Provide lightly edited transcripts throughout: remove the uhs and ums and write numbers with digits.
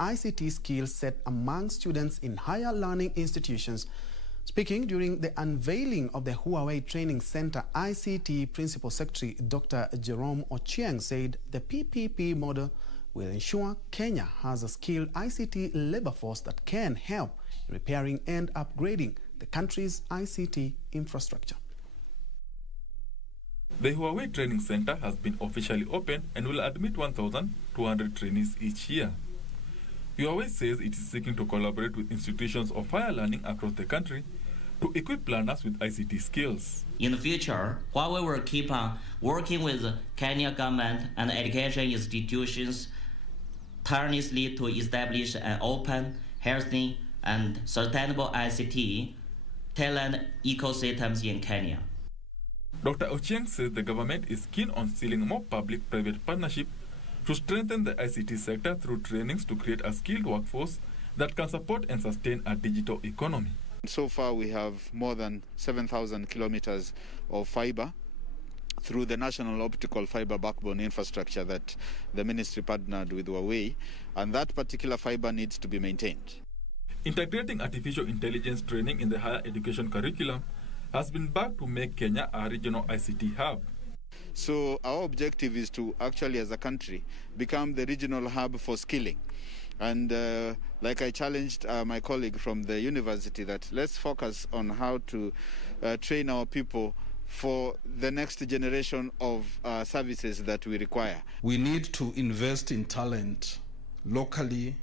ICT skills set among students in higher learning institutions. Speaking during the unveiling of the Huawei Training Center, ICT Principal Secretary Dr. Jerome Ochieng said the PPP model will ensure Kenya has a skilled ICT labor force that can help in repairing and upgrading the country's ICT infrastructure. The Huawei Training Center has been officially opened and will admit 1,200 trainees each year. Huawei says it is seeking to collaborate with institutions of higher learning across the country to equip learners with ICT skills. In the future, Huawei will keep on working with the Kenya government and education institutions tirelessly to establish an open, healthy, and sustainable ICT talent ecosystems in Kenya. Dr. Ochieng says the government is keen on sealing more public-private partnership to strengthen the ICT sector through trainings to create a skilled workforce that can support and sustain a digital economy. So far, we have more than 7,000 kilometers of fiber through the national optical fiber backbone infrastructure that the ministry partnered with Huawei, and that particular fiber needs to be maintained. Integrating artificial intelligence training in the higher education curriculum has been backed to make Kenya a regional ICT hub. So our objective is to actually, as a country, become the regional hub for skilling. And like I challenged my colleague from the university, that let's focus on how to train our people for the next generation of services that we require. We need to invest in talent locally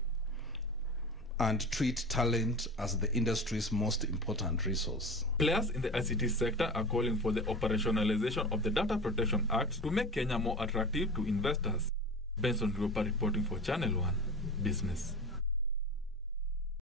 and treat talent as the industry's most important resource. Players in the ICT sector are calling for the operationalization of the Data Protection Act to make Kenya more attractive to investors. Benson Rupa reporting for Channel 1 Business.